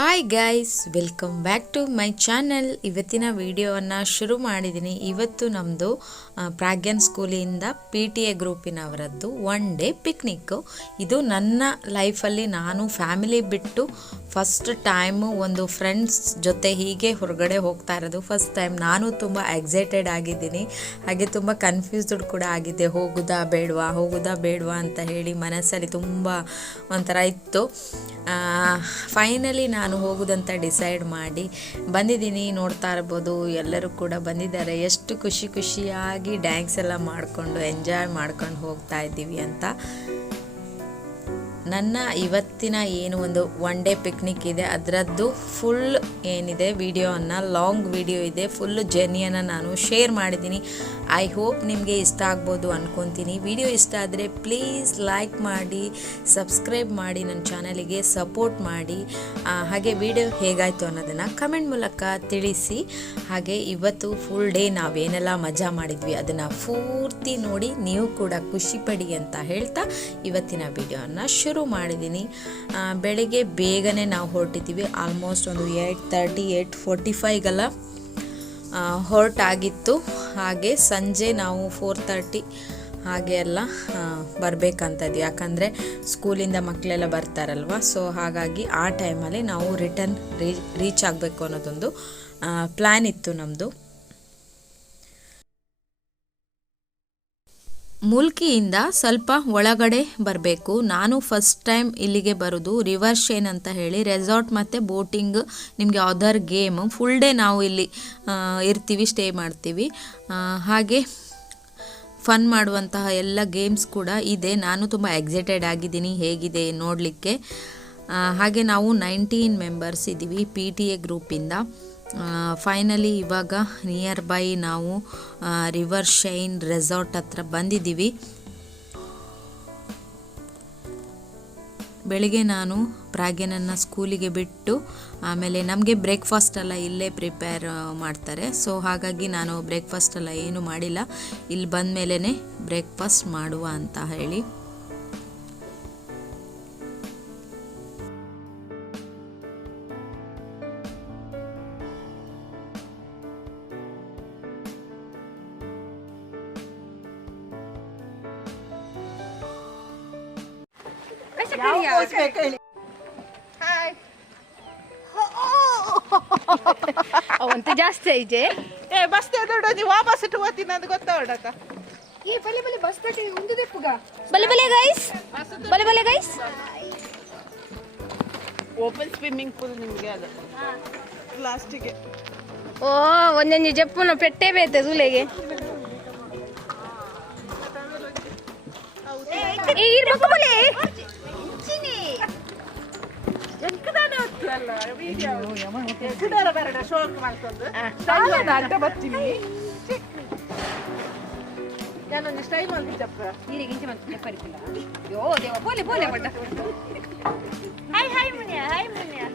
Hi guys, welcome back to my channel. ಇವತ್ತಿನ ವಿಡಿಯೋವನ್ನು ಶುರು ಮಾಡಿದ್ದೀನಿ. ಇವತ್ತು ನಮ್ಮದು ಪ್ರಾಗ್ಯನ್ ಸ್ಕೂಲಿಂದ PTA ಗ್ರೂಪಿನವರದ್ದು 1 ಡೇ ಪಿಕ್ನಿಕ್ಕು. ಇದು ನನ್ನ ಲೈಫಲ್ಲಿ ನಾನು ಫ್ಯಾಮಿಲಿ ಬಿಟ್ಟು ಫಸ್ಟ್ ಟೈಮು ಒಂದು ಫ್ರೆಂಡ್ಸ್ ಜೊತೆ ಹೀಗೆ ಹೊರಗಡೆ ಹೋಗ್ತಾ ಇರೋದು ಫಸ್ಟ್ ಟೈಮ್. ನಾನು ತುಂಬ ಎಕ್ಸೈಟೆಡ್ ಆಗಿದ್ದೀನಿ, ಹಾಗೆ ತುಂಬ ಕನ್ಫ್ಯೂಸ್ಡ್ ಕೂಡ ಆಗಿದ್ದೆ. ಹೋಗೋದಾ ಬೇಡವಾ ಅಂತ ಹೇಳಿ ಮನಸ್ಸಲ್ಲಿ ತುಂಬ ಒಂಥರ ಇತ್ತು. ಫೈನಲಿ ನಾನು ಹೋಗೋದಂತ ಡಿಸೈಡ್ ಮಾಡಿ ಬಂದಿದ್ದೀನಿ. ನೋಡ್ತಾ ಇರ್ಬೋದು, ಎಲ್ಲರೂ ಕೂಡ ಬಂದಿದ್ದಾರೆ. ಎಷ್ಟು ಖುಷಿಯಾಗಿ ಡ್ಯಾನ್ಸ್ ಎಲ್ಲ ಮಾಡಿಕೊಂಡು ಎಂಜಾಯ್ ಮಾಡ್ಕೊಂಡು ಹೋಗ್ತಾ ಇದ್ದೀವಿ ಅಂತ. ನನ್ನ ಇವತ್ತಿನ ಏನು ಒಂದು 1 ಡೇ ಪಿಕ್ನಿಕ್ ಇದೆ ಅದರದ್ದು ಫುಲ್ ಏನಿದೆ ವಿಡಿಯೋವನ್ನು, ಲಾಂಗ್ ವಿಡಿಯೋ ಇದೆ, ಫುಲ್ ಜರ್ನಿಯನ್ನು ನಾನು ಶೇರ್ ಮಾಡಿದ್ದೀನಿ. ಐ ಹೋಪ್ ನಿಮಗೆ ಇಷ್ಟ ಆಗ್ಬೋದು ಅಂದ್ಕೊತೀನಿ. ವಿಡಿಯೋ ಇಷ್ಟ ಆದರೆ ಪ್ಲೀಸ್ ಲೈಕ್ ಮಾಡಿ, ಸಬ್ಸ್ಕ್ರೈಬ್ ಮಾಡಿ, ನನ್ನ ಚಾನಲಿಗೆ ಸಪೋರ್ಟ್ ಮಾಡಿ. ಹಾಗೆ ವಿಡಿಯೋ ಹೇಗಾಯಿತು ಅನ್ನೋದನ್ನು ಕಮೆಂಟ್ ಮೂಲಕ ತಿಳಿಸಿ. ಹಾಗೆ ಇವತ್ತು ಫುಲ್ ಡೇ ನಾವೇನೆಲ್ಲ ಮಜಾ ಮಾಡಿದ್ವಿ ಅದನ್ನು ಪೂರ್ತಿ ನೋಡಿ ನೀವು ಕೂಡ ಖುಷಿಪಡಿ ಅಂತ ಹೇಳ್ತಾ ಇವತ್ತಿನ ವಿಡಿಯೋನ ಶುರು ಮಾಡಿದ್ದೀನಿ. ಬೆಳಿಗ್ಗೆ ಬೇಗನೆ ನಾವು ಹೊರಟಿದ್ದೀವಿ. ಆಲ್ಮೋಸ್ಟ್ ಒಂದು 8:30 8:45ಗೆಲ್ಲ ಹೊರಟಾಗಿತ್ತು. ಹಾಗೆ ಸಂಜೆ ನಾವು 4:30 ಹಾಗೆ ಎಲ್ಲ ಬರಬೇಕಂತ ಇದ್ವಿ, ಯಾಕಂದರೆ ಸ್ಕೂಲಿಂದ ಮಕ್ಕಳೆಲ್ಲ ಬರ್ತಾರಲ್ವ. ಸೊ ಹಾಗಾಗಿ ಆ ಟೈಮಲ್ಲಿ ನಾವು ರಿಟರ್ನ್ ರೀಚ್ ಆಗಬೇಕು ಅನ್ನೋದೊಂದು ಪ್ಲ್ಯಾನ್ ಇತ್ತು ನಮ್ಮದು. ಮುಲ್ಕಿಯಿಂದ ಸ್ವಲ್ಪ ಒಳಗಡೆ ಬರಬೇಕು. ನಾನು ಫಸ್ಟ್ ಟೈಮ್ ಇಲ್ಲಿಗೆ ಬರೋದು. ರಿವರ್ ಶೇನ್ ಅಂತ ಹೇಳಿ ರೆಸಾರ್ಟ್ ಮತ್ತು ಬೋಟಿಂಗ್, ನಿಮಗೆ ಯಾವ್ದಾರು ಗೇಮ್ ಫುಲ್ ಡೇ ನಾವು ಇಲ್ಲಿ ಇರ್ತೀವಿ, ಸ್ಟೇ ಮಾಡ್ತೀವಿ. ಹಾಗೆ ಫನ್ ಮಾಡುವಂತಹ ಎಲ್ಲ ಗೇಮ್ಸ್ ಕೂಡ ಇದೆ. ನಾನು ತುಂಬ ಎಕ್ಸೈಟೆಡ್ ಆಗಿದ್ದೀನಿ ಹೇಗಿದೆ ನೋಡಲಿಕ್ಕೆ. ಹಾಗೆ ನಾವು 19 ಮೆಂಬರ್ಸ್ ಇದ್ದೀವಿ PTA ಗ್ರೂಪಿಂದ. ಫೈನಲಿ ಇವಾಗ ನಿಯರ್ ಬೈ ನಾವು ರಿವರ್ ಶೈನ್ ರೆಸಾರ್ಟ್ ಹತ್ರ ಬಂದಿದ್ದೀವಿ. ಬೆಳಿಗ್ಗೆ ನಾನು ಪ್ರಾಗ್ಯನನ್ನು ಸ್ಕೂಲಿಗೆ ಬಿಟ್ಟು ಆಮೇಲೆ ನಮಗೆ ಬ್ರೇಕ್ಫಾಸ್ಟ್ ಎಲ್ಲ ಇಲ್ಲೇ ಪ್ರಿಪೇರ್ ಮಾಡ್ತಾರೆ. ಸೊ ಹಾಗಾಗಿ ನಾನು ಬ್ರೇಕ್ಫಾಸ್ಟ್ ಎಲ್ಲ ಏನು ಮಾಡಿಲ್ಲ, ಇಲ್ಲಿ ಬಂದ ಮೇಲೇ ಬ್ರೇಕ್ಫಾಸ್ಟ್ ಮಾಡುವ ಅಂತ ಹೇಳಿ. ಅವಂತೂ ಜಾಸ್ತಿ ಐತೆ. ಬಸ್ ದೊಡ್ಡದು ವಾಪಸ್ ಇಟ್ಟು ಹೋಗ್ತೀನಿ ಅದು ಗೊತ್ತಾವಡಕ. ಈ ಬಲೆ ಬಸ್ ತಟ್ಟಿ ಒಂದು ದೆಪ್ಪುಗ ಬಲೆ ಗೈಸ್ ಓಪನ್ ಸ್ವಿಮ್ಮಿಂಗ್ ಪೂಲ್ ನಿಮಗೆ ಅದು ಲಾಸ್ಟಿಗೆ. ಓ ಒಂದೊಂದು ಜಪ್ಪುನ ಪೆಟ್ಟೆ ಬೇತೆ ಸುಲೆಗೆ ಇರ್ಬೇಕು ಬಲೆ ഞാനൊന്ന് സ്റ്റൈൽ ಮಾಡಿ ಚಪ್ಪ ನೀರಿಗೆ ಮತ್ತೆ ಚಪ್ಪರಿಲ್ಲ. ಯೋ ದೇವ ಬೋಲೆ ಬಡ್ಡ.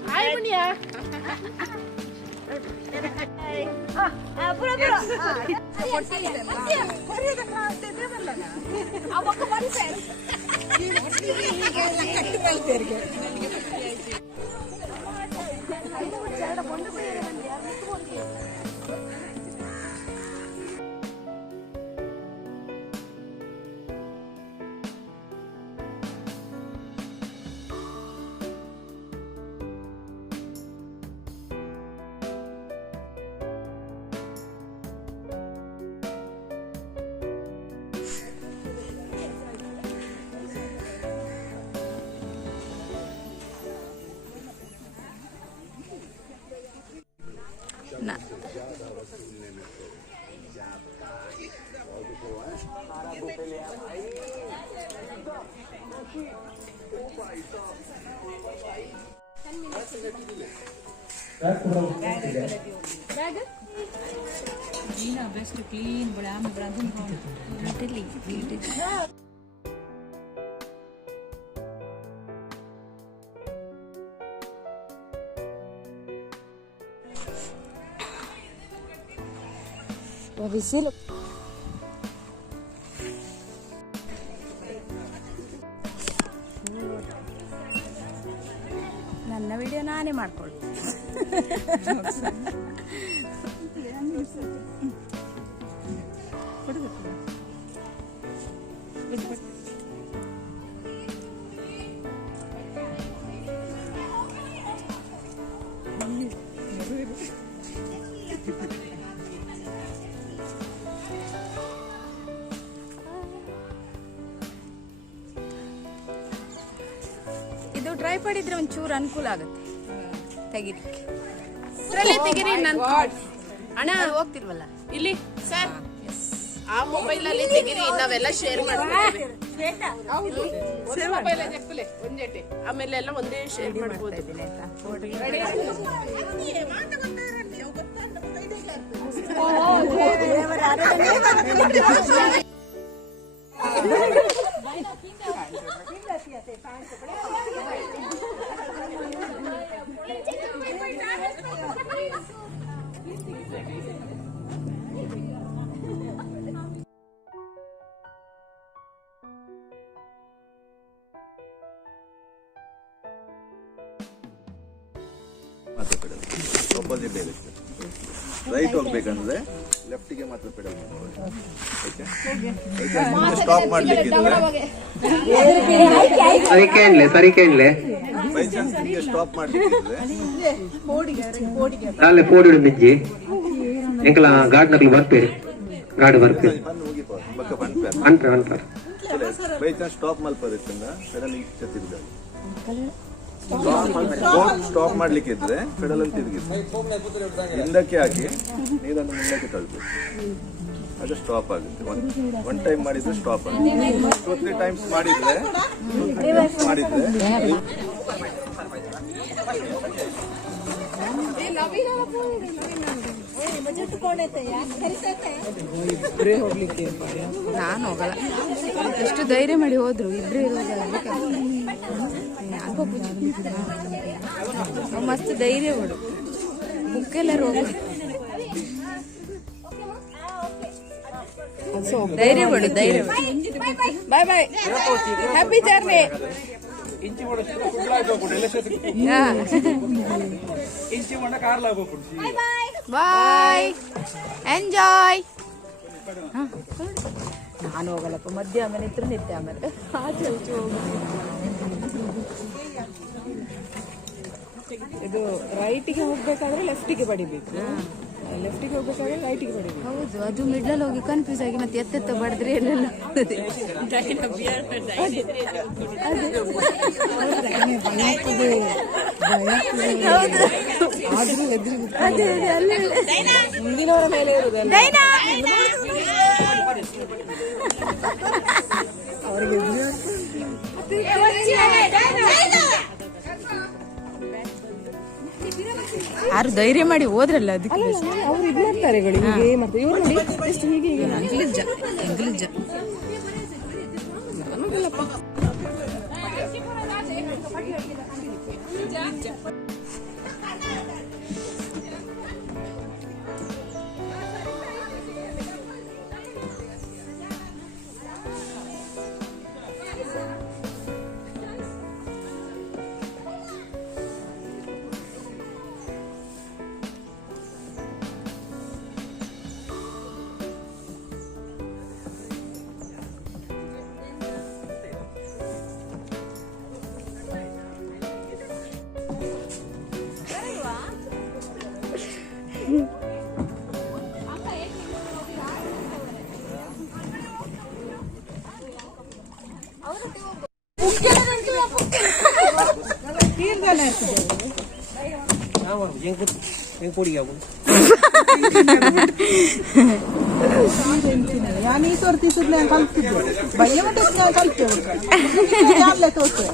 ಹಾಯ್ ಮುನಿಯಾ ಪುರ ಅವಕ್ಕ ಬಂದೆ ಬೆಸ್ಟ್ ಕ್ಲೀನ್ ಬಿಸಿಲು. ನನ್ನ ವಿಡಿಯೋನ ನಾನೇ ಮಾಡ್ಕೊಳ್ಳಿ. ಇದು ಡ್ರೈ ಮಾಡಿದ್ರೆ ಒಂಚೂರು ಅನುಕೂಲ ಆಗುತ್ತೆ ತೆಗಿಲಿಕ್ಕೆ. ತೆಗಿರಿ ಅಣ್ಣ ಹೋಗ್ತಿಲ್ವಲ್ಲ ಇಲ್ಲಿ ಸರ್, ಆ ಮೊಬೈಲ್ ಅಲ್ಲಿ ತೆಗಿರಿ, ನಾವೆಲ್ಲ ಶೇರ್ ಮಾಡ್ತೀವಿ. ಒಂದೇ ಮೊಬೈಲ್ ಒಂದೇಟೆ, ಆಮೇಲೆ ಎಲ್ಲ ಒಂದೇ ಶೇರ್ ಮಾಡ್ಬೋದು. ಆಪೋಸಿಟ್ ಇರುತ್ತೆ. ರೈಟ್ ಹೋಗ್ಬೇಕಂದ್ರೆ ಲೆಫ್ಟಿಗೆ ಮಾತ್ರ ಪೆಡಲ್ ಸ್ಟಾಪ್ ಮಾಡ್ಲಿಕ್ಕೆ ಬೈ ಚಾನ್ಸ್ ನಿಮಗೆ ಸ್ಟಾಪ್ ಮಾಡ್ಲಿಕ್ಕೆ ಪೋಡಿ ಮಿಂಜಿ ಎಂಕಲ ಗಾಡ್ ನಕಲು ಬರ್ಪೇರಿ ಗಾಡ್ ಬರ್ಪೇರಿ ಬೈ ಚಾನ್ಸ್ ಸ್ಟಾಪ್ ಮಲ್ಪದಿತ್ತಂದ ಪೆಡಲ್ ತಿರುಗ ಸ್ಟಾಪ್ ಮಾಡ್ಲಿಕ್ಕೆ ಇದ್ರೆ ಪೆಡಲ್ ಅಂತ ತಿರುಗಿಸಿ ಹಿಂದಕ್ಕೆ ಹಾಕಿ ನೀರನ್ನು ಮುಂದಕ್ಕೆ ತಳ್ಬೇಕು, ಅದು ಸ್ಟಾಪ್ ಆಗುತ್ತೆ. ಒನ್ ಟೈಮ್ ಮಾಡಿದ್ರೆ ಸ್ಟಾಪ್ ಆಗುತ್ತೆ. 2-3 ಟೈಮ್ಸ್ ಮಾಡಿದ್ರೆ ನಾನು ಹೋಗಲ್ಲ. ಎಷ್ಟು ಧೈರ್ಯ ಮಾಡಿ ಹೋದ್ರು ಇಬ್ರೇ ಇರೋದಲ್ಲ, ಮಸ್ತ್ ಧೈರ್ಯ ಬಿಡು, ಬುಕ್ಕೆಲ್ಲರೂ ಹೋಗೋದು ಧೈರ್ಯ ಬಿಡು, ಧೈರ್ಯ ಬಿಡು. ಬಾಯ್ ಬಾಯ್, ಹ್ಯಾಪಿ ಜರ್ನಿ. ಬಾಯ್, ಎಂಜಾಯ್. ನಾನು ಹೋಗಲ್ಲಪ್ಪ, ಮಧ್ಯ ಆಮೇಲೆ ಇತ್ರ ನಿತ್ಯ ಆಮೇಲೆ ಆಚೆ ಈಚೆ ಹೋಗಿ. ಇದು ರೈಟಿಗೆ ಹೋಗ್ಬೇಕಾದ್ರೆ ಲೆಫ್ಟಿಗೆ ಬಡಿಬೇಕು, ಲೆಫ್ಟಿಗೆ ಹೋಗ್ಬೇಕಾದ್ರೆ ರೈಟಿಗೆ ಬಡಿಬೇಕು. ಹೌದು, ಅದು ಮಿಡ್ಲಲ್ಲಿ ಹೋಗಿ ಕನ್ಫ್ಯೂಸ್ ಆಗಿ ಮತ್ತೆ ಎತ್ತೆತ್ತ ಬಡಿದ್ರೆ ಎಲ್ಲೆಲ್ಲ ಮುಂದಿನವರ ಮೇಲೆ ಇರುವುದಲ್ಲ ಅವರಿಗೆ. ಯಾರು ಧೈರ್ಯ ಮಾಡಿ ಹೋದ್ರಲ್ಲ ಅದಕ್ಕೆ ಅವ್ರು ಇದು ಮಾಡ್ತಾರೆ, ಹೀಗೆ ಮಾಡ್ತಾರೆ. ಇವ್ರು ನೋಡಿ ಎಷ್ಟು ಹೀಗೆ ಹೀಗೆ ಅಂಗ್ಲಿಜ್ಜ ഞാൻ ഈ തുറത്തിട്ട് ഞാൻ കളിച്ചിട്ട് ഭയ ഞാൻ കളിച്ചു തോറ്റ്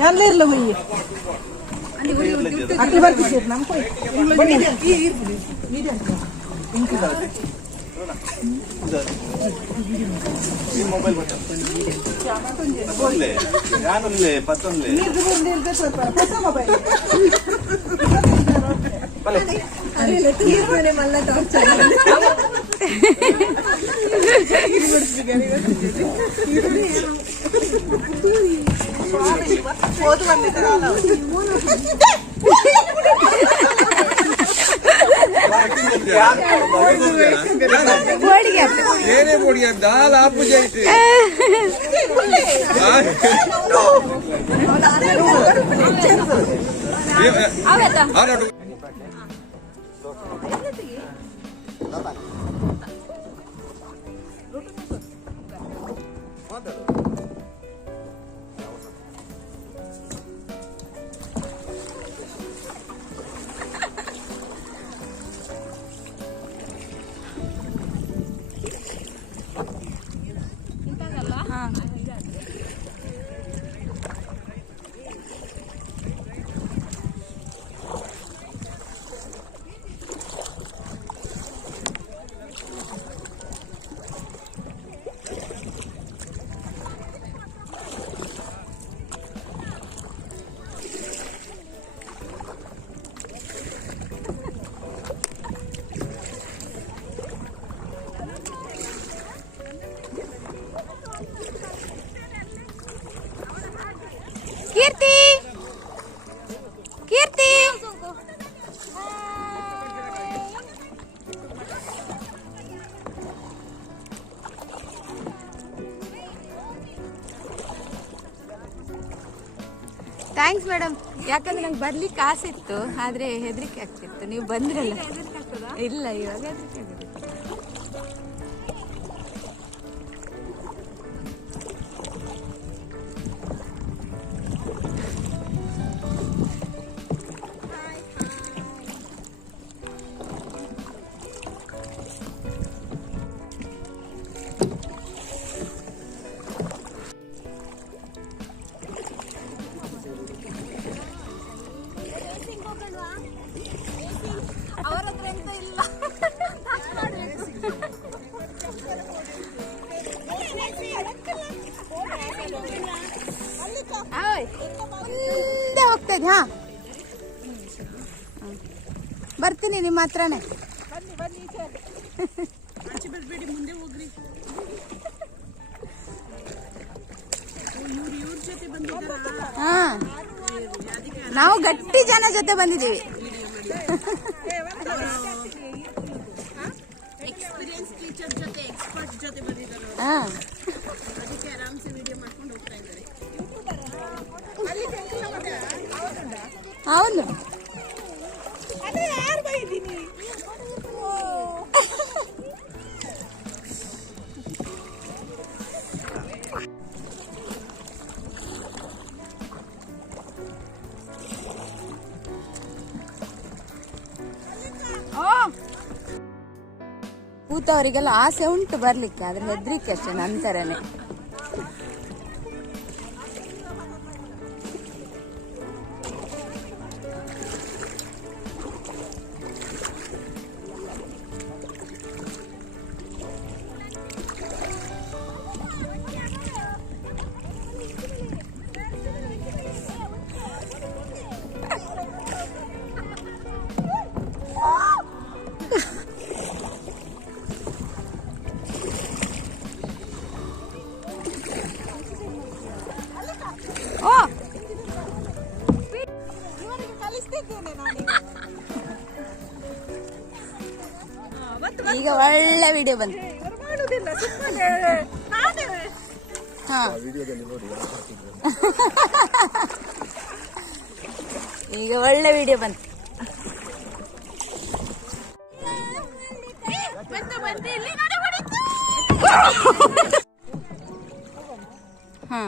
ഞാൻ ലേരില്ല പോയി അക്കി വർക്കിച്ചു നമുക്ക് ಮೊಬೈಲ್ ಯಾನಲ್ಲೇ ಪತ್ತೊಂದೇ ಮಲ್ಲ ಟಾರ್ಚರ್ ಏನೇ ಬೋಡಿಗೆ ದಾಲ್ ಆಪು ಜಾಯ್ತು ಕೀರ್ತಿ ಕೀರ್ತಿ ಥ್ಯಾಂಕ್ಸ್ ಮೇಡಮ್. ಯಾಕಂದ್ರೆ ನಂಗೆ ಬರ್ಲಿಕ್ಕೆ ಆಸೆ ಇತ್ತು, ಆದ್ರೆ ಹೆದರಿಕೆ ಆಗ್ತಿತ್ತು. ನೀವು ಬಂದ್ರಲ್ಲ. ಇಲ್ಲ, ಇವಾಗ ಹೆದರಿಕೆ ಆಗುತ್ತೆ. ಮುಂದೆ ಹೋಗ್ತಾ ಇದ್ದೆ. ಹಾ, ಬರ್ತೀನಿ ನಿಮ್ಮ ಹತ್ರನೇ. ಹಾ, ನಾವು ಗಟ್ಟಿ ಜನ ಜೊತೆ ಬಂದಿದ್ದೀವಿ. ಹಾ, ಹೌದು. ಕೂತವರಿಗೆಲ್ಲ ಆಸೆ ಉಂಟು ಬರ್ಲಿಕ್ಕೆ, ಆದ್ರೆ ಹೆದ್ರಿಕೆ ಅಷ್ಟೇ ನಂತರನೇ. ಈಗ ಒಳ್ಳೆ ವಿಡಿಯೋ ಬಂತು. ಹಾ, ಈಗ ಒಳ್ಳೆ ವಿಡಿಯೋ ಬಂತು. ಹಾ,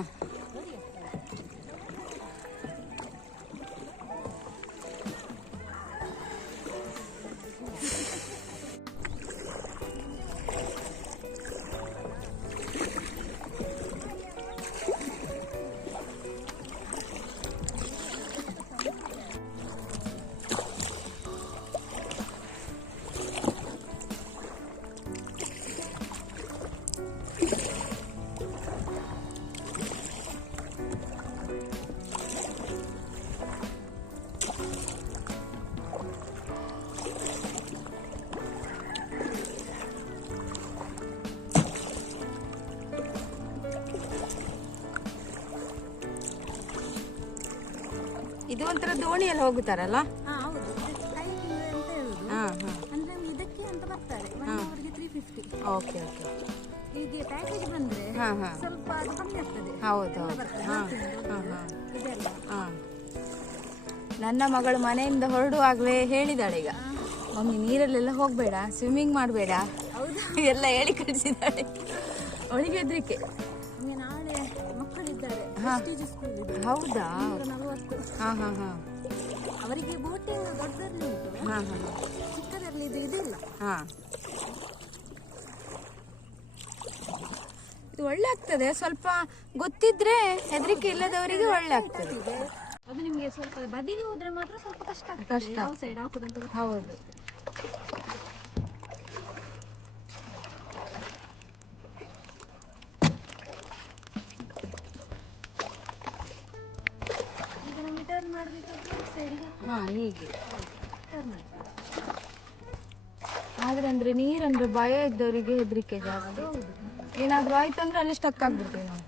ಒಂಥರ ದೋಣಿಯಲ್ಲಿ ಹೋಗುತ್ತಾರಲ್ಲ? ಹಾ ಹೌದು, ಕೈಕಿಂಗ್ ಅಂತ ಹೇಳುದು. ಹಾ ಹಾ. ಅಂದ್ರೆ ನಮ್ಗೆ ಇದಕ್ಕೆ ಅಂತ ಬರ್ತಾರೆ, 1 ಅವರ್ಗೆ 350. Okay okay. ಹೀಗೆ ಪ್ಯಾಕೇಜ್ ಬಂದ್ರೆ ಹಾ ಹಾ. ಸ್ವಲ್ಪ ಅದು ಕಮ್ಮಿ ಆಗ್ತದೆ. ಹೌದು ಹೌದು. ಬರ್ತದೆ, ಹಾ ಬರ್ತಿದೆ, ಹಾ ಹಾ. ಇದೆಲ್ಲ. ಹಾ. ನನ್ನ ಮಗಳು ಮನೆಯಿಂದ ಹೊರಡುವಾಗಲೇ ಹೇಳಿದಾಳೆ, ಈಗ ಮಮ್ಮಿ ನೀರಲ್ಲೆಲ್ಲ ಹೋಗಬೇಡ, ಸ್ವಿಮ್ಮಿಂಗ್ ಮಾಡಬೇಡ ಎಲ್ಲ ಹೇಳಿ ಕಳಿಸಿದ್ದಾಳೆ. ಅವಳಿಗೆ ಹೆದರಿಕೆ. ನಮ್ಗೆ ನಾಳೆ ಮಕ್ಕಳಿದ್ದಾರೆ, prestige ಸ್ಕೂಲ್ ಇದೆ. ಹೌದಾ? 140. ಹಾ ಹಾ ಹಾ. ಅವರಿಗೆ ಬೋಟಿಂಗ್ ದೊಡ್ಡದಲ್ಲಿ ಉಂಟು, ಹಾ ಹಾ ಚಿಕ್ಕದಲ್ಲಿ ಇದಿಲ್ಲ. ಹಾ. ಇದು ಒಳ್ಳೆ ಆಗ್ತದೆ, ಸ್ವಲ್ಪ ಗೊತ್ತಿದ್ರೆ ಹೆದರಿಕೆ ಇಲ್ಲದವರಿಗೆ ಒಳ್ಳೆ ಆಗ್ತದೆ. ಅದು ನಿಮ್ಗೆ ಸ್ವಲ್ಪ ಬದಿಗೆ ಹೋದ್ರೆ ಮಾತ್ರ ಸ್ವಲ್ಪ ಕಷ್ಟ ಆಗ್ತದೆ. ಕಷ್ಟ. ಯಾವ ಸೈಡ್ ಹಾಕುದಂತ ಗೊತ್ತಿಲ್ಲ. ಹೌದು. ಈಗ ನಮ್ಗೆ ಟರ್ನ್ ಮಾಡಬೇಕಾದ್ರೆ ಸೈಡಿಗೆ ಹಾ ಹೀಗೆ. ಆದ್ರೆ ಅಂದ್ರೆ ನೀರಂದ್ರೆ ಭಯ ಇದ್ದವರಿಗೆ ಹೆದರಿಕೆ ಜಾಸ್ತಿ. ಏನಾದ್ರೂ ಆಯ್ತಂದ್ರೆ ಅಲ್ಲಿ ಸ್ಟಕ್ ಆಗ್ಬಿಡ್ತೀವಿ ನಾವು.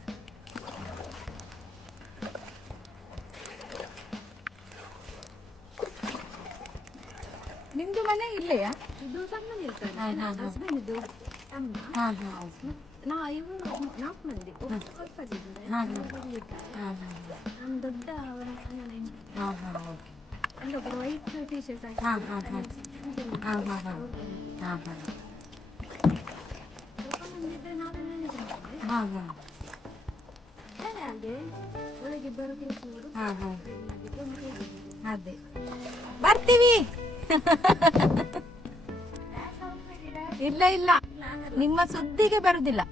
ನಿಮ್ದು ಮನೆ ಇಲ್ಲೆಯಾ? ಇದು ಸಣ್ಣ ಇರ್ತಾರೆ, ಹಾ, ಹಾ, ಹಾ. ಹಸ್ಬೆಂಡ್ ಇದು ಅಮ್ಮ. ಹಾ ಹಾ ಇವರು 4 ಮಂದಿ, ಸ್ವಲ್ಪ ಇದ್ದಾರೆ. ಹಾ, ಹಾ. ಇಲ್ಲಿ ಇರ್ತಾರೆ. ಹಾ ಹಾ ನಮ್ಮ ದೊಡ್ಡ ಅವರ ಅಣ್ಣನ ಹೆಂಡತಿ. ಹಾ ಹಾ ಓಕೆ. ಅಂದ್ರೆ ಒಬ್ಬರು ವೈಟ್ ಟೀ ಶರ್ಟ್ ಹಾಕಿ ಹಾ ಹಾ ಹಾ ಹಾ ಹಾ ಹಾ ಹಾ ಹಾ ಸ್ವಲ್ಪ ಮಂದಿ ಇದ್ರೆ ನಾವೇ ಮ್ಯಾನೇಜ್ ಮಾಡ್ತೇವೆ. ಹಾ ಹಾ ಹಾಗೆ ಒಳಗೆ ಬರೋ ಕೆಲಸವರು ಹಾ ಹಾ ಅದೇ ಬರ್ತೀವಿ. ಇಲ್ಲ ಇಲ್ಲ, ನಿಮ್ಮ ಸುದ್ದಿಗೆ ಬರುದಿಲ್ಲ.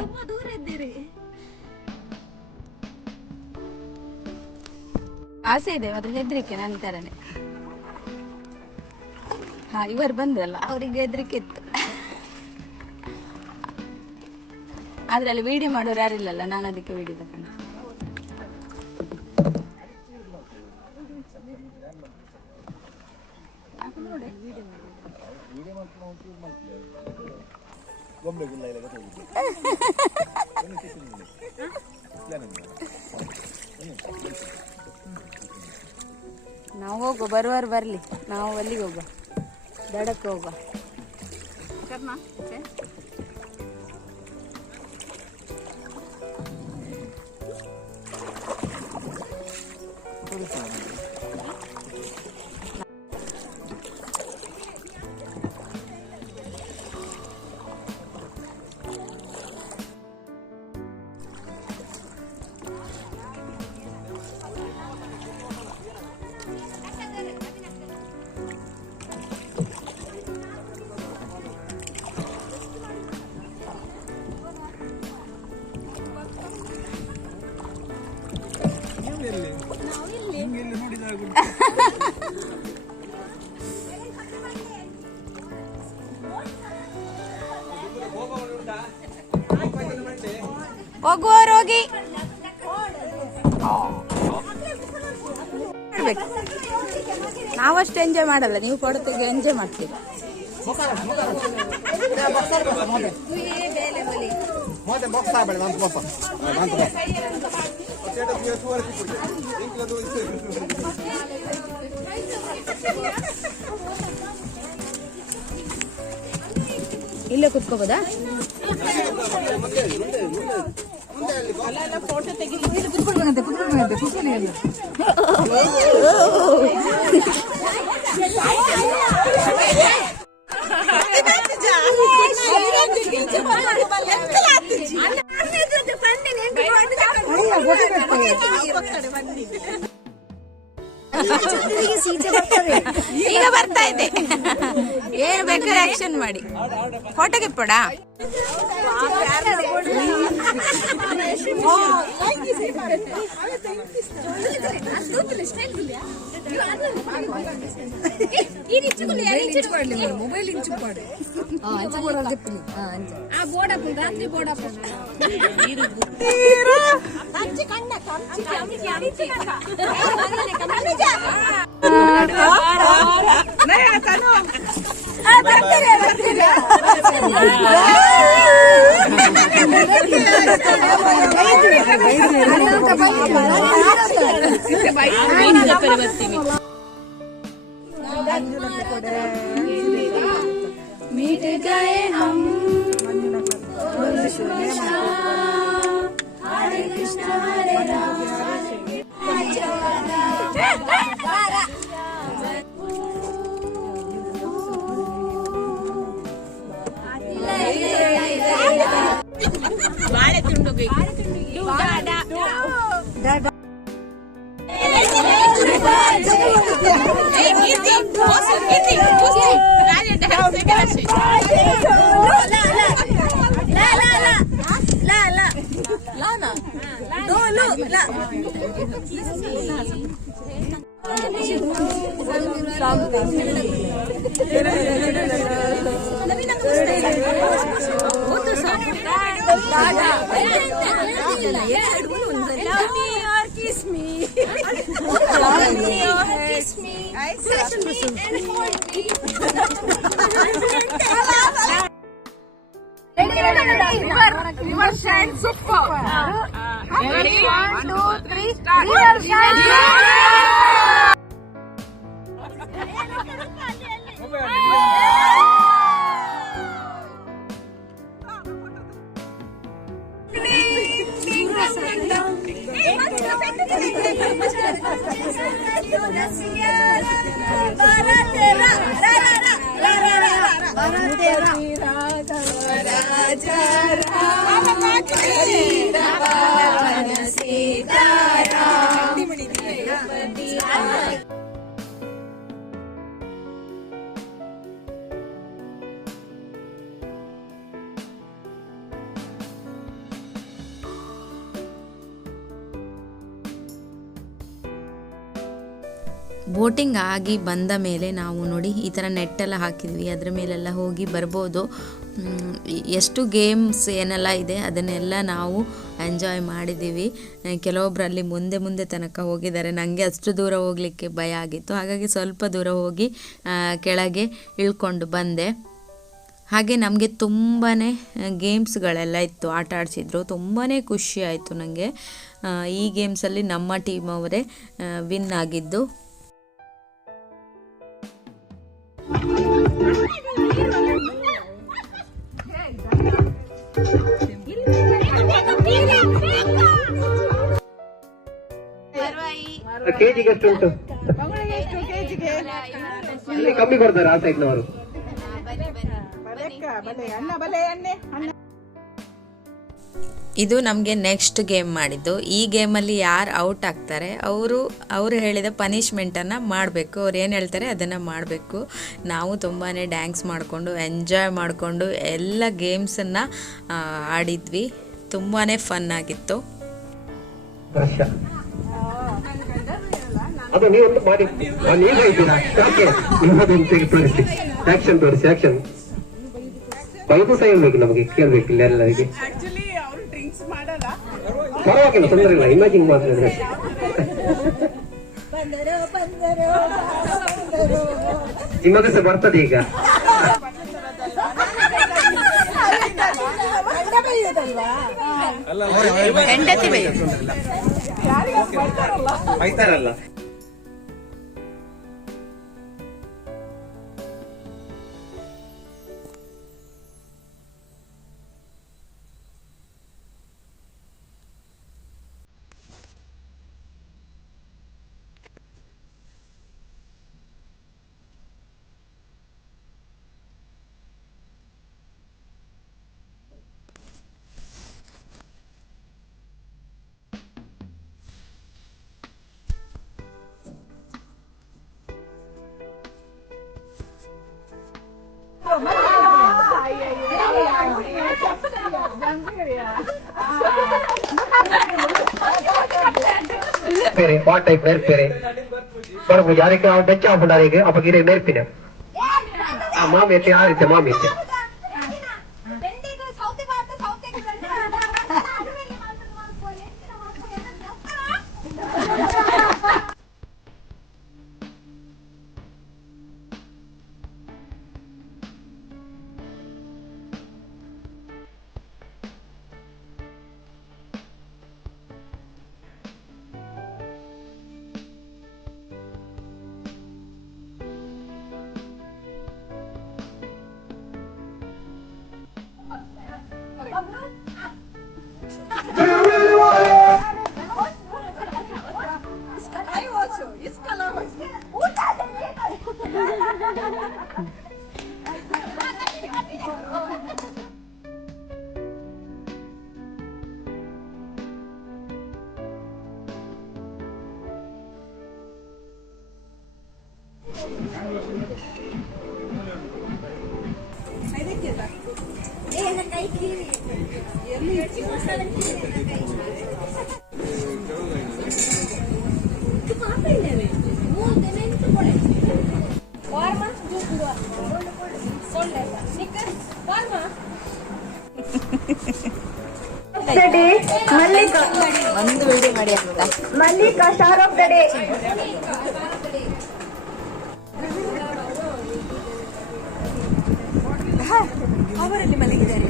ತುಂಬಾ ದೂರ ಇದ್ದೀರಿ. ಆಸೆ ಇದೆ ಮತ್ತೆ ಹೆದರಿಕೆ ನನ್ನ ತರನೇ. ಹಾ, ಇವರು ಬಂದ್ರಲ್ಲ, ಅವರಿಗೆ ಹೆದರಿಕೆ ಇತ್ತು. ಆದ್ರೆ ಅಲ್ಲಿ ವಿಡಿಯೋ ಮಾಡೋರು ಯಾರಿಲ್ಲಲ್ಲ, ನಾನು ಅದಕ್ಕೆ ವಿಡಿಯೋ ತಗೊಂಡೆ. ನಾವು ಹೋಗುವ, ಬರುವಾರು ಬರ್ಲಿ, ನಾವು ಅಲ್ಲಿಗೆ ಹೋಗುವ, ದಡಕ್ಕೆ ಹೋಗುವ. ಹೋಗುವವರು ಹೋಗಿ. ನಾವಷ್ಟು ಎಂಜಾಯ್ ಮಾಡಲ್ಲ, ನೀವು ಕೊಡತೆಗೆ ಎಂಜಾಯ್ ಮಾಡ್ತೀವಿ. ಇಲ್ಲೇ ಕುತ್ಕೋಬೋದಾ? ಈಗ ಬರ್ತಾ ಇದೆ, ಏನು ಬೇಕಾದ್ರೆ ಆಕ್ಷನ್ ಮಾಡಿ. ಫೋಟೋಗೆ ಪಡ ಮೊಬೈಲ್ ಇಂಚುಪಾಡು ರಾತ್ರಿ ಬೋಡ मीट गए हम हरे कृष्ण हरे राम ಬಾಳೆ ತುಂಡುಗೆ ಬೋಟಿಂಗ್ ಆಗಿ ಬಂದ ಮೇಲೆ ನಾವು ನೋಡಿ ಈ ಥರ ನೆಟ್ಟೆಲ್ಲ ಹಾಕಿದ್ವಿ, ಅದರ ಮೇಲೆಲ್ಲ ಹೋಗಿ ಬರ್ಬೋದು. ಎಷ್ಟು ಗೇಮ್ಸ್ ಏನೆಲ್ಲ ಇದೆ ಅದನ್ನೆಲ್ಲ ನಾವು ಎಂಜಾಯ್ ಮಾಡಿದ್ದೀವಿ. ಕೆಲವೊಬ್ಬರಲ್ಲಿ ಮುಂದೆ ತನಕ ಹೋಗಿದ್ದಾರೆ. ನನಗೆ ಅಷ್ಟು ದೂರ ಹೋಗಲಿಕ್ಕೆ ಭಯ ಆಗಿತ್ತು, ಹಾಗಾಗಿ ಸ್ವಲ್ಪ ದೂರ ಹೋಗಿ ಕೆಳಗೆ ಇಳ್ಕೊಂಡು ಬಂದೆ. ಹಾಗೆ ನಮಗೆ ತುಂಬಾ ಗೇಮ್ಸ್ಗಳೆಲ್ಲ ಇತ್ತು, ಆಟ ಆಡಿಸಿದ್ರು. ತುಂಬಾ ಖುಷಿ ಆಯಿತು ನನಗೆ. ಈ ಗೇಮ್ಸಲ್ಲಿ ನಮ್ಮ ಟೀಮ್ ಅವರೇ ವಿನ್ ಆಗಿದ್ದು. ಕೆಜಿಗೆ ಎಷ್ಟು ಉಂಟು? ಇಲ್ಲಿ ಕಮ್ಮಿ ಕೊಡ್ತಾರೆ ಆ ಸೈಡ್ನವರು. ಇದು ನಮಗೆ ನೆಕ್ಸ್ಟ್ ಗೇಮ್ ಮಾಡಿದ್ದು. ಈ ಗೇಮಲ್ಲಿ ಯಾರು ಔಟ್ ಆಗ್ತಾರೆ ಅವರು ಹೇಳಿದ ಪನಿಷ್ಮೆಂಟನ್ನು ಮಾಡಬೇಕು. ಅವ್ರು ಏನು ಹೇಳ್ತಾರೆ ಅದನ್ನು ಮಾಡಬೇಕು. ನಾವು ತುಂಬಾ ಡ್ಯಾನ್ಸ್ ಮಾಡಿಕೊಂಡು ಎಂಜಾಯ್ ಮಾಡಿಕೊಂಡು ಎಲ್ಲ ಗೇಮ್ಸನ್ನು ಆಡಿದ್ವಿ. ತುಂಬಾ ಫನ್ ಆಗಿತ್ತು. ಅದು ನೀವೊಂದು ಮಾಡಿ ನೀವು ಹೇಳ್ತೀರಾ ಯಾಕೆ ತೋರಿಸಿ ಆಕ್ಷನ್ ತೋರಿಸಿ ಆಕ್ಷನ್ ಬೈದು ಸಹ ಹೇಳ್ಬೇಕು, ನಮಗೆ ಕೇಳ್ಬೇಕಿಲ್ಲ ಎಲ್ಲರಿಗೆ. ಪರವಾಗಿಲ್ಲ, ತೊಂದರೆ ಇಲ್ಲ, ಇಮ್ಯಾಜಿನ್ ಮಾಡಿದ್ರೆ ನಿಮಗೆ ಸಹ ಬರ್ತದೆ ಈಗ. ಬೈತಾರಲ್ಲ. What type nerpere? Kalau menjadi kau baca apa dari ke? Apa kira nerpina? Mami itu hari itu mami itu. ಒಂದು ವಿಡಿಯೋ ಮಾಡಿ ಅಂತ Mallika star of the day. ಅವರಲ್ಲಿ ಮಲಗಿದ್ದಾರೆ.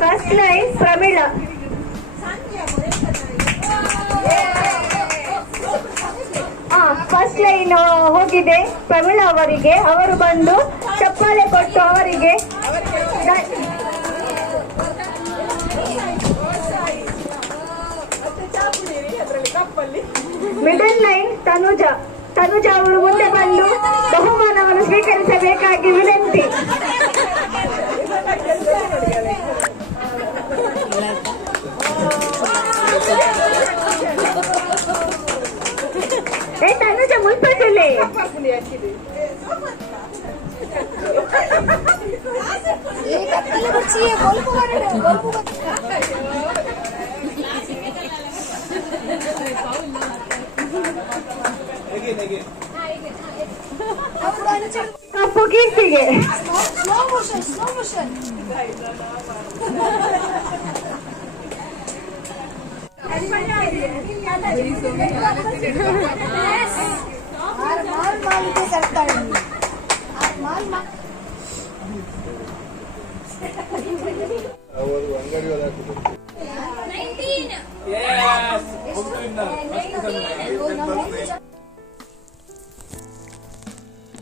First line Pramila. First line ಹೋಗಿದೆ ಪ್ರಮೀಳಾ ಅವರಿಗೆ. ಅವರು ಬಂದು ಚಪ್ಪಾಳೆ ಕೊಟ್ಟು ಅವರಿಗೆ ಮಿಡಲ್ ಲೈನ್ ತನುಜಾ ಅವರು ಮುಂದೆ ಬಂದು ಬಹುಮಾನವನ್ನು ಸ್ವೀಕರಿಸಬೇಕಾಗಿ ವಿನಂತಿ. ತನುಜ ಮುಲ್ಪಟ್ಟಲೆ ಕಪ್ಪು ಕೀರ್ತಿಗೆ.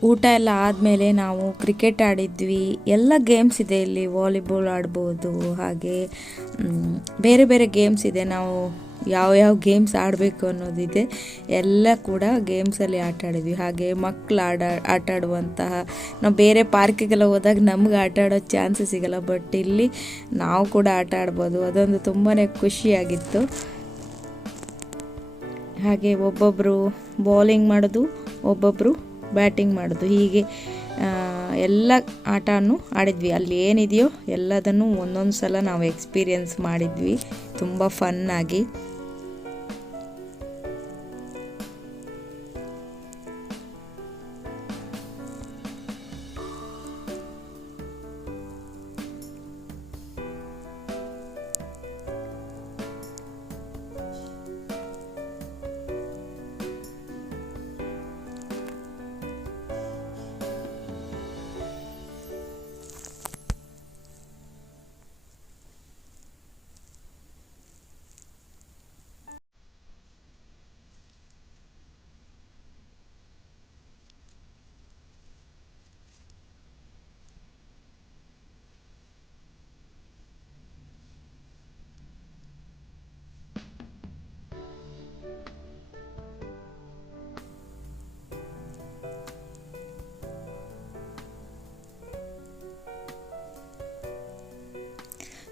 ಊಟ ಎಲ್ಲ ಆದಮೇಲೆ ನಾವು ಕ್ರಿಕೆಟ್ ಆಡಿದ್ವಿ. ಎಲ್ಲ ಗೇಮ್ಸ್ ಇದೆ ಇಲ್ಲಿ, ವಾಲಿಬಾಲ್ ಆಡ್ಬೋದು, ಹಾಗೆ ಬೇರೆ ಬೇರೆ ಗೇಮ್ಸ್ ಇದೆ. ನಾವು ಯಾವ ಗೇಮ್ಸ್ ಆಡಬೇಕು ಅನ್ನೋದಿದೆ, ಎಲ್ಲ ಕೂಡ ಗೇಮ್ಸಲ್ಲಿ ಆಟ ಆಡಿದ್ವಿ. ಹಾಗೆ ಮಕ್ಕಳು ಆಟ ಆಡುವಂತಹ, ನಾವು ಬೇರೆ ಪಾರ್ಕಿಗೆಲ್ಲ ಹೋದಾಗ ನಮ್ಗೆ ಆಟ ಆಡೋ ಚಾನ್ಸ್ ಸಿಗಲ್ಲ, ಬಟ್ ಇಲ್ಲಿ ನಾವು ಕೂಡ ಆಟ ಆಡ್ಬೋದು. ಅದೊಂದು ತುಂಬಾ ಖುಷಿಯಾಗಿತ್ತು. ಹಾಗೆ ಒಬ್ಬೊಬ್ಬರು ಬೌಲಿಂಗ್ ಮಾಡೋದು, ಒಬ್ಬೊಬ್ಬರು ಬ್ಯಾಟಿಂಗ್ ಮಾಡೋದು, ಹೀಗೆ ಎಲ್ಲ ಆಟನೂ ಆಡಿದ್ವಿ. ಅಲ್ಲಿ ಏನಿದೆಯೋ ಎಲ್ಲದನ್ನು ಒಂದೊಂದು ಸಲ ನಾವು ಎಕ್ಸ್ಪೀರಿಯನ್ಸ್ ಮಾಡಿದ್ವಿ, ತುಂಬ ಫನ್ನಾಗಿ.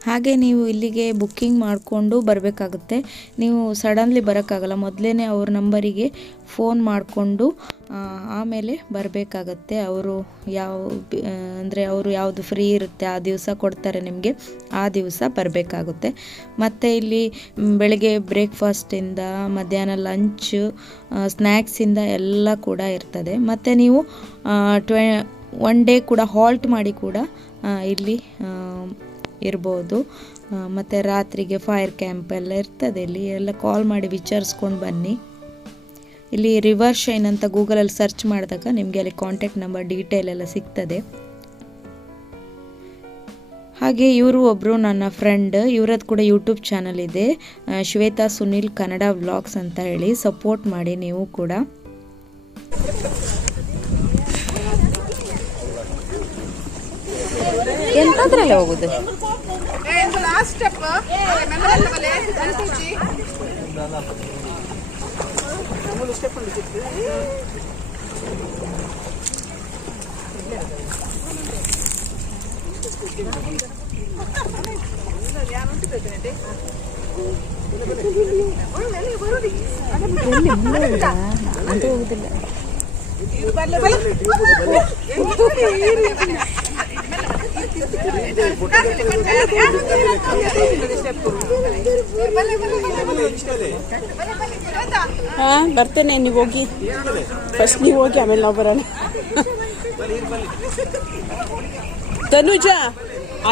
ಹಾಗೆ ನೀವು ಇಲ್ಲಿಗೆ ಬುಕ್ಕಿಂಗ್ ಮಾಡಿಕೊಂಡು ಬರಬೇಕಾಗುತ್ತೆ. ನೀವು ಸಡನ್ಲಿ ಬರೋಕ್ಕಾಗಲ್ಲ, ಮೊದಲೇ ಅವ್ರ ನಂಬರಿಗೆ ಫೋನ್ ಮಾಡಿಕೊಂಡು ಆಮೇಲೆ ಬರಬೇಕಾಗತ್ತೆ. ಅವರು ಅವರು ಯಾವುದು ಫ್ರೀ ಇರುತ್ತೆ ಆ ದಿವಸ ಕೊಡ್ತಾರೆ ನಿಮಗೆ, ಆ ದಿವಸ ಬರಬೇಕಾಗುತ್ತೆ. ಮತ್ತು ಇಲ್ಲಿ ಬೆಳಗ್ಗೆ ಬ್ರೇಕ್ಫಾಸ್ಟಿಂದ ಮಧ್ಯಾಹ್ನ ಲಂಚ್, ಸ್ನ್ಯಾಕ್ಸಿಂದ ಎಲ್ಲ ಕೂಡ ಇರ್ತದೆ. ಮತ್ತು ನೀವು 1 ಡೇ ಕೂಡ ಹಾಲ್ಟ್ ಮಾಡಿ ಕೂಡ ಇಲ್ಲಿ ಇರ್ಬೋದು. ಮತ್ತು ರಾತ್ರಿಗೆ ಫೈರ್ ಕ್ಯಾಂಪ್ ಎಲ್ಲ ಇರ್ತದೆ. ಇಲ್ಲಿ ಎಲ್ಲ ಕಾಲ್ ಮಾಡಿ ವಿಚಾರಿಸ್ಕೊಂಡು ಬನ್ನಿ. ಇಲ್ಲಿ ರಿವರ್ ಶೈನ್ ಅಂತ ಗೂಗಲಲ್ಲಿ ಸರ್ಚ್ ಮಾಡಿದಾಗ ನಿಮಗೆ ಅಲ್ಲಿ ಕಾಂಟ್ಯಾಕ್ಟ್ ನಂಬರ್ ಡೀಟೇಲ್ ಎಲ್ಲ ಸಿಗ್ತದೆ. ಹಾಗೆ ಇವರು ಒಬ್ಬರು ನನ್ನ ಫ್ರೆಂಡ್, ಇವರದ್ದು ಕೂಡ ಯೂಟ್ಯೂಬ್ ಚಾನಲ್ ಇದೆ, ಶ್ವೇತಾ ಸುನಿಲ್ ಕನ್ನಡ ವ್ಲಾಗ್ಸ್ ಅಂತ ಹೇಳಿ. ಸಪೋರ್ಟ್ ಮಾಡಿ ನೀವು ಕೂಡ. ಎಂತದ್ರಲ್ಲೇ ಹೋಗುದು? ಅಂತ ಹೋಗುದಿಲ್ಲ. ಹಾ ಬರ್ತೇನೆ, ನೀವು ಹೋಗಿ ಫಸ್ಟ್, ನೀವು ಹೋಗಿ ಆಮೇಲೆ ನಾವು ಬರೋಣ. ತನುಜ,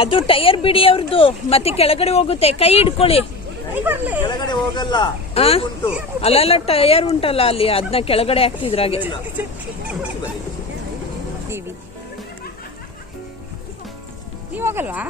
ಅದು ಟೈರ್ ಬಿಡಿ ಅವ್ರದ್ದು, ಮತ್ತೆ ಕೆಳಗಡೆ ಹೋಗುತ್ತೆ, ಕೈ ಹಿಡ್ಕೊಳ್ಳಿ. ಅಲ್ಲ ಟೈರ್ ಉಂಟಲ್ಲ ಅಲ್ಲಿ, ಅದನ್ನ ಕೆಳಗಡೆ ಹಾಕ್ತಿದ್ರಾಗೆ. ನೀವು ಹೋಗಲ್ವಾ?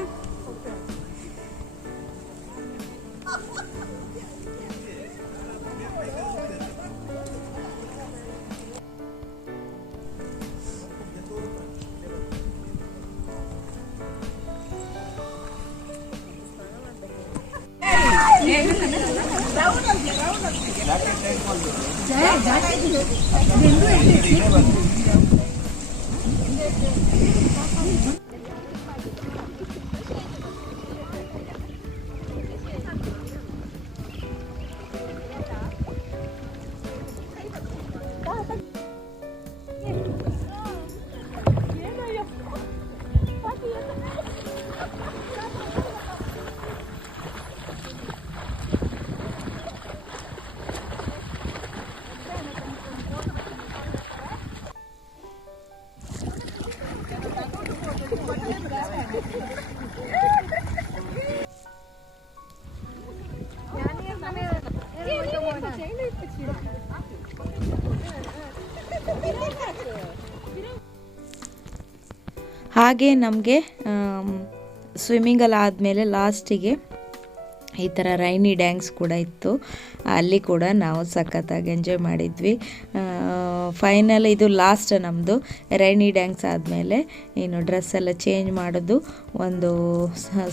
ಹಾಗೆ ನಮಗೆ ಸ್ವಿಮ್ಮಿಂಗಲ್ಲಿ ಆದಮೇಲೆ ಲಾಸ್ಟಿಗೆ ಈ ಥರ ರೈನಿ ಡ್ಯಾನ್ಸ್ ಕೂಡ ಇತ್ತು. ಅಲ್ಲಿ ಕೂಡ ನಾವು ಸಖತ್ತಾಗಿ ಎಂಜಾಯ್ ಮಾಡಿದ್ವಿ. ಫೈನಲ್ ಇದು ಲಾಸ್ಟ್ ನಮ್ಮದು ರೈನಿ ಡ್ಯಾನ್ಸ್ ಆದಮೇಲೆ ಇನ್ನು ಡ್ರೆಸ್ ಎಲ್ಲ ಚೇಂಜ್ ಮಾಡೋದು, ಒಂದು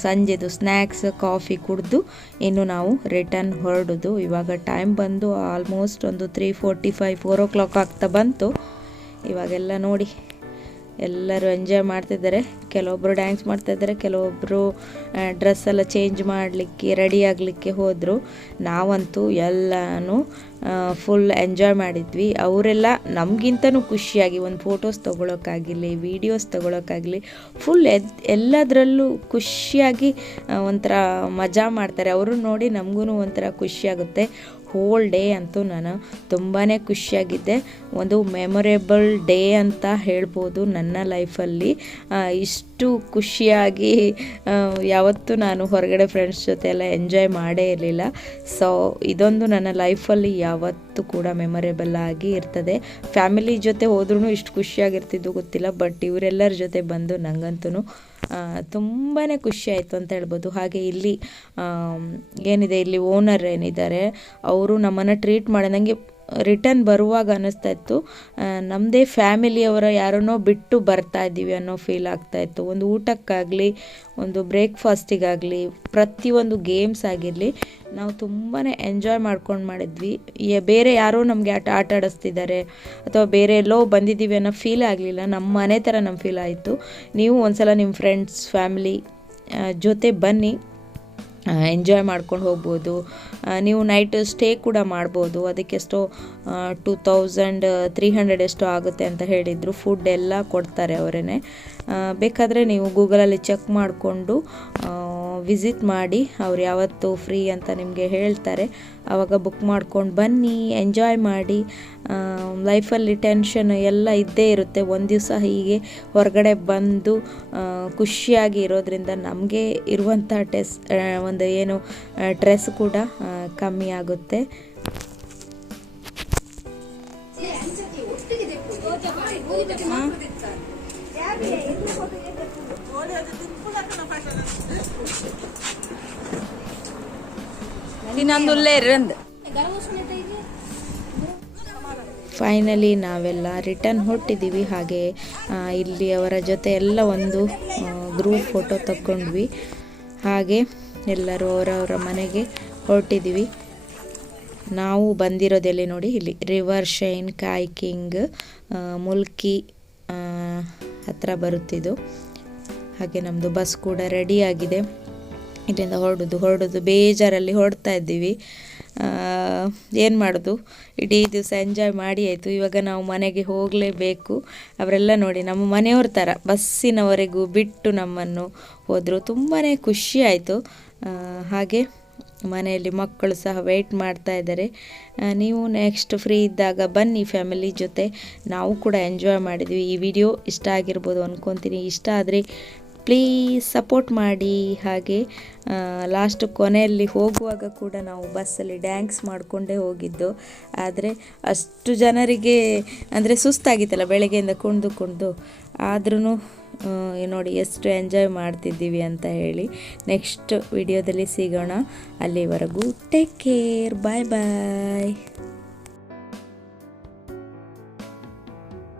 ಸಂಜೆದು ಸ್ನ್ಯಾಕ್ಸ್ ಕಾಫಿ ಕುಡಿದು ಇನ್ನು ನಾವು ರಿಟರ್ನ್ ಹೊರಡೋದು. ಇವಾಗ ಟೈಮ್ ಬಂದು ಆಲ್ಮೋಸ್ಟ್ ಒಂದು 3:45 4 o'clock ಆಗ್ತಾ ಬಂತು. ಇವಾಗೆಲ್ಲ ನೋಡಿ ಎಲ್ಲರೂ ಎಂಜಾಯ್ ಮಾಡ್ತಿದ್ದಾರೆ. ಕೆಲವೊಬ್ಬರು ಡ್ಯಾನ್ಸ್ ಮಾಡ್ತಾಯಿದ್ದಾರೆ, ಕೆಲವೊಬ್ಬರು ಡ್ರೆಸ್ ಎಲ್ಲ ಚೇಂಜ್ ಮಾಡಲಿಕ್ಕೆ ರೆಡಿ ಆಗಲಿಕ್ಕೆ ಹೋದರು. ನಾವಂತೂ ಎಲ್ಲನೂ ಫುಲ್ ಎಂಜಾಯ್ ಮಾಡಿದ್ವಿ. ಅವರೆಲ್ಲ ನಮಗಿಂತನೂ ಖುಷಿಯಾಗಿ ಒಂದು ಫೋಟೋಸ್ ತೊಗೊಳೋಕ್ಕಾಗಲಿ, ವೀಡಿಯೋಸ್ ತೊಗೊಳೋಕ್ಕಾಗಲಿ ಫುಲ್ ಎಲ್ಲದರಲ್ಲೂ ಖುಷಿಯಾಗಿ ಒಂಥರ ಮಜಾ ಮಾಡ್ತಾರೆ. ಅವರು ನೋಡಿ ನಮಗೂ ಒಂಥರ ಖುಷಿಯಾಗುತ್ತೆ. ಹೋಲ್ ಡೇ ಅಂತೂ ನಾನು ತುಂಬಾ ಖುಷಿಯಾಗಿದ್ದೆ. ಒಂದು ಮೆಮೊರೇಬಲ್ ಡೇ ಅಂತ ಹೇಳ್ಬೋದು ನನ್ನ ಲೈಫಲ್ಲಿ. ಇಷ್ಟು ಖುಷಿಯಾಗಿ ಯಾವತ್ತೂ ನಾನು ಹೊರಗಡೆ ಫ್ರೆಂಡ್ಸ್ ಜೊತೆ ಎಲ್ಲ ಎಂಜಾಯ್ ಮಾಡೇ ಇರಲಿಲ್ಲ. ಸೊ ಇದೊಂದು ನನ್ನ ಲೈಫಲ್ಲಿ ಯಾವತ್ತೂ ಕೂಡ ಮೆಮೊರೇಬಲ್ ಆಗಿ ಇರ್ತದೆ. ಫ್ಯಾಮಿಲಿ ಜೊತೆ ಹೋದ್ರೂ ಇಷ್ಟು ಖುಷಿಯಾಗಿರ್ತಿದ್ದು ಗೊತ್ತಿಲ್ಲ, ಬಟ್ ಇವರೆಲ್ಲರ ಜೊತೆ ಬಂದು ನನಗಂತೂ ತುಂಬಾ ಖುಷಿ ಆಯಿತು ಅಂತ ಹೇಳ್ಬೋದು. ಹಾಗೆ ಇಲ್ಲಿ ಏನಿದೆ, ಇಲ್ಲಿ ಓನರ್ ಏನಿದ್ದಾರೆ ಅವರು ನಮ್ಮನ್ನು ಟ್ರೀಟ್ ಮಾಡಿ ನನಗೆ ರಿಟರ್ನ್ ಬರುವಾಗ ಅನ್ನಿಸ್ತಾ ಇತ್ತು ನಮ್ಮದೇ ಫ್ಯಾಮಿಲಿಯವರ ಯಾರನ್ನೋ ಬಿಟ್ಟು ಬರ್ತಾ ಇದ್ದೀವಿ ಅನ್ನೋ ಫೀಲ್ ಆಗ್ತಾಯಿತ್ತು. ಒಂದು ಊಟಕ್ಕಾಗಲಿ, ಒಂದು ಬ್ರೇಕ್ಫಾಸ್ಟಿಗಾಗಲಿ, ಪ್ರತಿಯೊಂದು ಗೇಮ್ಸ್ ಆಗಿರಲಿ ನಾವು ತುಂಬಾ ಎಂಜಾಯ್ ಮಾಡ್ಕೊಂಡು ಮಾಡಿದ್ವಿ. ಬೇರೆ ಯಾರೋ ನಮಗೆ ಆಟ ಆಡಿಸ್ತಿದ್ದಾರೆ ಅಥವಾ ಬೇರೆ ಎಲ್ಲೋ ಬಂದಿದ್ದೀವಿ ಅನ್ನೋ ಫೀಲ್ ಆಗಲಿಲ್ಲ. ನಮ್ಮ ಮನೆ ಥರ ನಮ್ಮ ಫೀಲ್ ಆಯಿತು. ನೀವು ಒಂದ್ಸಲ ನಿಮ್ಮ ಫ್ರೆಂಡ್ಸ್ ಫ್ಯಾಮಿಲಿ ಜೊತೆ ಬನ್ನಿ, ಎಂಜಾಯ್ ಮಾಡ್ಕೊಂಡು ಹೋಗ್ಬೋದು. ನೀವು ನೈಟ್ ಸ್ಟೇ ಕೂಡ ಮಾಡ್ಬೋದು. ಅದಕ್ಕೆಷ್ಟೋ 2300 ಎಷ್ಟೋ ಆಗುತ್ತೆ ಅಂತ ಹೇಳಿದರು. ಫುಡ್ ಎಲ್ಲ ಕೊಡ್ತಾರೆ ಅವರೇ. ಬೇಕಾದರೆ ನೀವು ಗೂಗಲಲ್ಲಿ ಚೆಕ್ ಮಾಡಿಕೊಂಡು ವಿಸಿಟ್ ಮಾಡಿ, ಅವ್ರು ಯಾವತ್ತು ಫ್ರೀ ಅಂತ ನಿಮಗೆ ಹೇಳ್ತಾರೆ. ಆವಾಗ ಬುಕ್ ಮಾಡ್ಕೊಂಡು ಬನ್ನಿ, ಎಂಜಾಯ್ ಮಾಡಿ. ಲೈಫಲ್ಲಿ ಟೆನ್ಷನ್ ಎಲ್ಲ ಇದ್ದೇ ಇರುತ್ತೆ. ಒಂದು ದಿವಸ ಹೀಗೆ ಹೊರಗಡೆ ಬಂದು ಖುಷಿಯಾಗಿ ಇರೋದ್ರಿಂದ ನಮಗೆ ಇರುವಂಥ ಒಂದು ಏನು ಸ್ಟ್ರೆಸ್ ಕೂಡ ಕಮ್ಮಿ ಆಗುತ್ತೆ. ಇನ್ನೊಂದುಲ್ಲೇ ಇರಂದು ಫೈನಲಿ ನಾವೆಲ್ಲ ರಿಟರ್ನ್ ಹೊರಟಿದ್ದೀವಿ. ಹಾಗೆ ಇಲ್ಲಿ ಅವರ ಜೊತೆ ಎಲ್ಲ ಒಂದು ಗ್ರೂಪ್ ಫೋಟೋ ತಗೊಂಡ್ವಿ. ಹಾಗೆ ಎಲ್ಲರೂ ಅವರವರ ಮನೆಗೆ ಹೊರಟಿದ್ದೀವಿ. ನಾವು ಬಂದಿರೋದೆಲ್ಲಿ ನೋಡಿ, ಇಲ್ಲಿ ರಿವರ್ ಶೈನ್ ಕಾಯ್ಕಿಂಗ್ ಮುಲ್ಕಿ ಹತ್ರ ಬರುತ್ತಿದ್ದು. ಹಾಗೆ ನಮ್ಮದು ಬಸ್ ಕೂಡ ರೆಡಿ ಆಗಿದೆ. ಇಲ್ಲಿಂದ ಹೊರಡೋದು ಬೇಜಾರಲ್ಲಿ ಹೊರಡ್ತಾ ಇದ್ದೀವಿ. ಏನು ಮಾಡೋದು, ಇಡೀ ದಿವಸ ಎಂಜಾಯ್ ಮಾಡಿ ಆಯಿತು. ಇವಾಗ ನಾವು ಮನೆಗೆ ಹೋಗಲೇಬೇಕು. ಅವರೆಲ್ಲ ನೋಡಿ ನಮ್ಮ ಮನೆಯವ್ರ ಥರ ಬಸ್ಸಿನವರೆಗೂ ಬಿಟ್ಟು ನಮ್ಮನ್ನು ಹೋದರು. ತುಂಬಾ ಖುಷಿ ಆಯಿತು. ಹಾಗೆ ಮನೆಯಲ್ಲಿ ಮಕ್ಕಳು ಸಹ ವೆಯ್ಟ್ ಮಾಡ್ತಾ ಇದ್ದಾರೆ. ನೀವು ನೆಕ್ಸ್ಟ್ ಫ್ರೀ ಇದ್ದಾಗ ಬನ್ನಿ ಫ್ಯಾಮಿಲಿ ಜೊತೆ. ನಾವು ಕೂಡ ಎಂಜಾಯ್ ಮಾಡಿದ್ವಿ. ಈ ವಿಡಿಯೋ ಇಷ್ಟ ಆಗಿರ್ಬೋದು ಅಂದ್ಕೊತೀನಿ. ಇಷ್ಟ ಆದರೆ ಪ್ಲೀಸ್ ಸಪೋರ್ಟ್ ಮಾಡಿ. ಹಾಗೆ ಲಾಸ್ಟ್ ಕೊನೆಯಲ್ಲಿ ಹೋಗುವಾಗ ಕೂಡ ನಾವು ಬಸ್ಸಲ್ಲಿ ಡ್ಯಾನ್ಸ್ ಮಾಡಿಕೊಂಡೇ ಹೋಗಿದ್ದು. ಆದರೆ ಅಷ್ಟು ಜನರಿಗೆ ಅಂದರೆ ಸುಸ್ತಾಗಿತ್ತಲ್ಲ ಬೆಳಗ್ಗೆಯಿಂದ ಕುಣಿದು ಆದ್ರೂ ನೋಡಿ ಎಷ್ಟು ಎಂಜಾಯ್ ಮಾಡ್ತಿದ್ದೀವಿ ಅಂತ ಹೇಳಿ. ನೆಕ್ಸ್ಟ್ ವಿಡಿಯೋದಲ್ಲಿ ಸಿಗೋಣ. ಅಲ್ಲಿವರೆಗೂ ಟೇಕ್ ಕೇರ್. ಬಾಯ್ ಬಾಯ್.